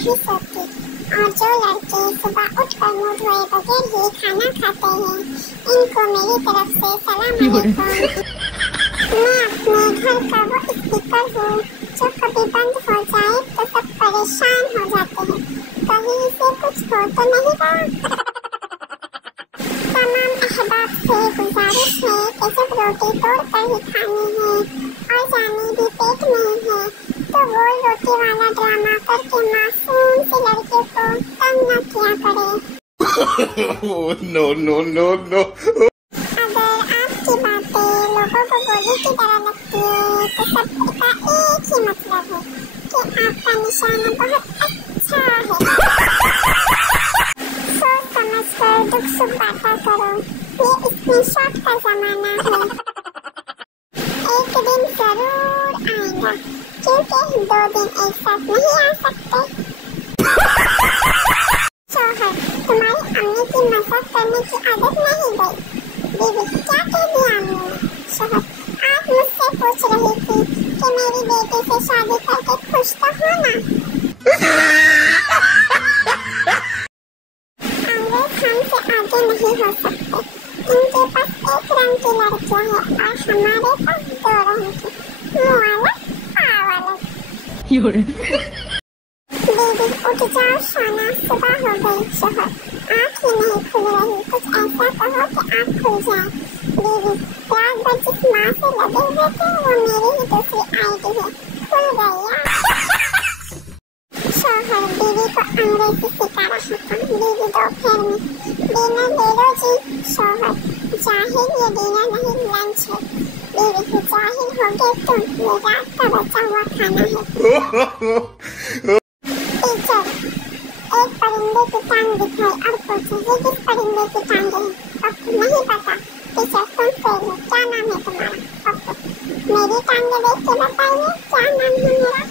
नहीं सोती। और जो लड़के सुबह उठकर मुंह धोए बगैर ही खाना खाते हैं, इनको मेरी तरफ से सलाम अलैकुम। मैं अपने घर का वो स्पीकर हूँ जो कभी बंद हो जाए तो सब परेशान हो जाते हैं, कहीं से कुछ हो तो नहीं रहा। तमाम अहबाब से गुजारिश है कि जब रोटी तोड़ कर ही खानी है और जानी भी पेट में है, तो वो रोटी वाला ड्रामा करके मासूम से लड़के को तंग न किया करे। No, no, no, no. अगर आपकी बातें लोगों को गोली की तरह लगती है तो सबका एक ही मतलब है कि आपका निशाना बहुत अच्छा है। सोच समझ कर दुख सुख बांटा करो, ये स्क्रीनशॉट का जमाना है। एक दिन जरूर आएगा, क्योंकि 2 दिन एक साथ नहीं आ सकते। शौहर, तुम्हारी अम्मी की मजाक करने की आदत नहीं गई। बीवी, क्या कह दिया अम्मी ने? शौहर, आप मुझसे पूछ रही थी कि मेरी बेटी से शादी करके खुश तो हो ना? अंग्रेज हमसे आगे नहीं हो सकते। इनके पास एक रंग की लड़कियां हैं और हमारे पास 2 रंग की। मुँह वाला, पाव वाला। बीवी, उठ जाओ सोना, सुबह हो गई। शौहर, आँख ही नहीं खुल रही, कुछ ऐसा कहो कि आँख खुल जाए। बीवी, रात भर जिस माँ से लगे हुए थे वो मेरी ही दूसरी आईडी है, खुल गई यार। शौहर बीवी को अंग्रेजी सिखा रहा था। बीवी दोपहर में, डिनर ले लो जी। शौहर, जाहिल ये डिनर नहीं लंच है। बीवी, जाहिल हो गए तुम, ये रात का बचा हुआ खाना है। टीचर, एक परिंदे की टांग दिखाई और पूछी ये किस परिंदे की टांग है? ओके, नहीं पता। टीचर, तुम फेल हो, क्या नाम है तुम्हारा? ओके, मेरी टांगे देख के बताइए क्या नाम है मेरा।